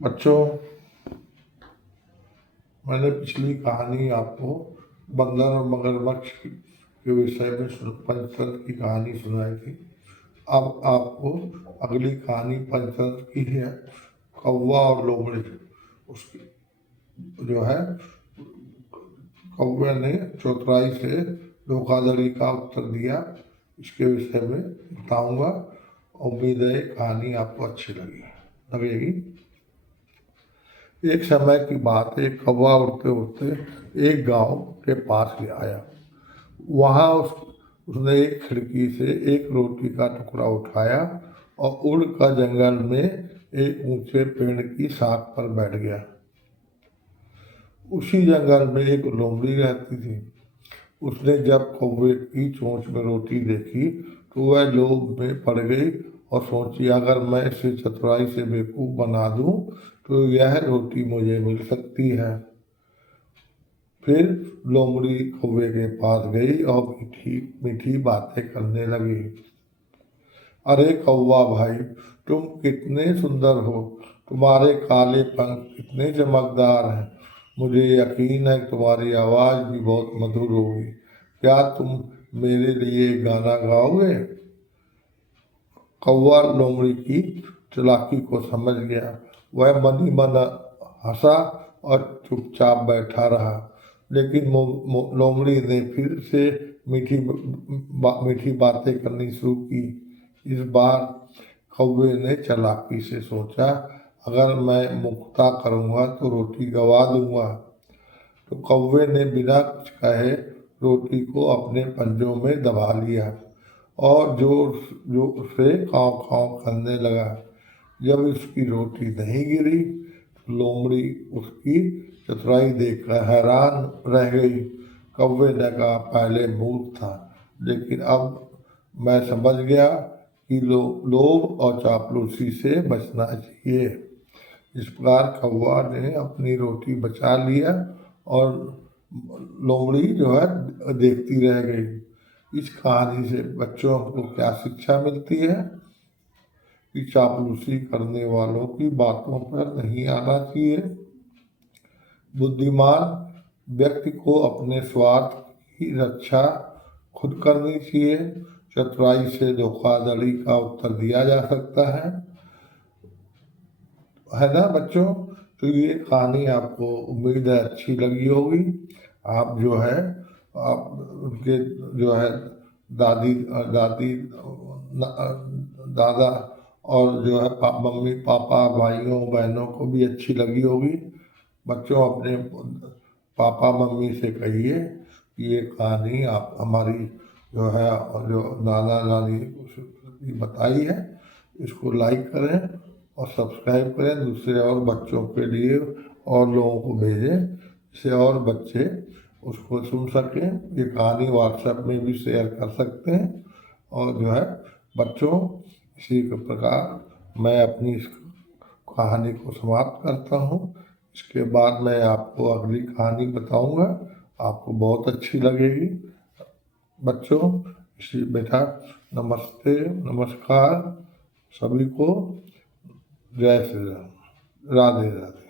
बच्चों, मैंने पिछली कहानी आपको बंदर और मगरमच्छ के विषय में पंचतंत्र की कहानी सुनाई थी। अब आपको अगली कहानी पंचतंत्र की है, कौवा और लोमड़ी। उसकी जो है, कौवे ने चौतराई से धोखाधड़ी का उत्तर दिया, इसके विषय में बताऊंगा। उम्मीद है कहानी आपको अच्छी लगेगी। एक समय की बात है, कौवा उड़ते उड़ते एक गांव के पास आया। वहाँ उसने एक खिड़की से एक रोटी का टुकड़ा उठाया और उड़कर जंगल में एक ऊंचे पेड़ की शाख पर बैठ गया। उसी जंगल में एक लोमड़ी रहती थी। उसने जब कौवे की चोंच में रोटी देखी तो वह लोभ में पड़ गई और सोची, अगर मैं इसे चतुराई से बेवकूफ़ बना दूं तो यह रोटी मुझे मिल सकती है। फिर लोमड़ी कौवे के पास गई और मीठी मीठी बातें करने लगी। अरे कौवा भाई, तुम कितने सुंदर हो, तुम्हारे काले पंख कितने चमकदार हैं। मुझे यकीन है कि तुम्हारी आवाज़ भी बहुत मधुर होगी। क्या तुम मेरे लिए गाना गाओगे? कौवा लोमड़ी की चालाकी को समझ गया। वह मन ही मन हंसा और चुपचाप बैठा रहा। लेकिन लोमड़ी ने फिर से मीठी बातें करनी शुरू की। इस बार कौवे ने चालाकी से सोचा, अगर मैं मुक्ता करूँगा तो रोटी गवा दूंगा। तो कौवे ने बिना कुछ कहे रोटी को अपने पंजों में दबा लिया और जोर जोर से काँव काँव करने लगा। जब उसकी रोटी नहीं गिरी तो लोमड़ी उसकी चतुराई देखकर हैरान रह गई। कौवे ने कहा, पहले मूर्ख था, लेकिन अब मैं समझ गया कि लोभ और चापलूसी से बचना चाहिए। इस प्रकार कौवा ने अपनी रोटी बचा लिया और लोमड़ी जो है देखती रह गई। इस कहानी से बच्चों को क्या शिक्षा मिलती है कि चापलूसी करने वालों की बातों पर नहीं आना चाहिए। बुद्धिमान व्यक्ति को अपने स्वार्थ की रक्षा खुद करनी चाहिए। चतुराई से धोखाधड़ी का उत्तर दिया जा सकता है ना बच्चों? तो ये कहानी आपको उम्मीद है अच्छी लगी होगी। आप जो है, आप उनके जो है दादी दादी दादा और जो है मम्मी पापा भाइयों बहनों को भी अच्छी लगी होगी। बच्चों, अपने पापा मम्मी से कहिए कि ये कहानी आप हमारी जो है जो नाना नानी की बताई है, इसको लाइक करें और सब्सक्राइब करें। दूसरे और बच्चों के लिए और लोगों को भेजें, जिससे और बच्चे उसको सुन सकें। ये कहानी व्हाट्सएप में भी शेयर कर सकते हैं। और जो है बच्चों, इसी के प्रकार मैं अपनी इस कहानी को समाप्त करता हूँ। इसके बाद मैं आपको अगली कहानी बताऊंगा, आपको बहुत अच्छी लगेगी। बच्चों, इसी बेटा, नमस्ते, नमस्कार सभी को। जय श्री राम, राधे राधे।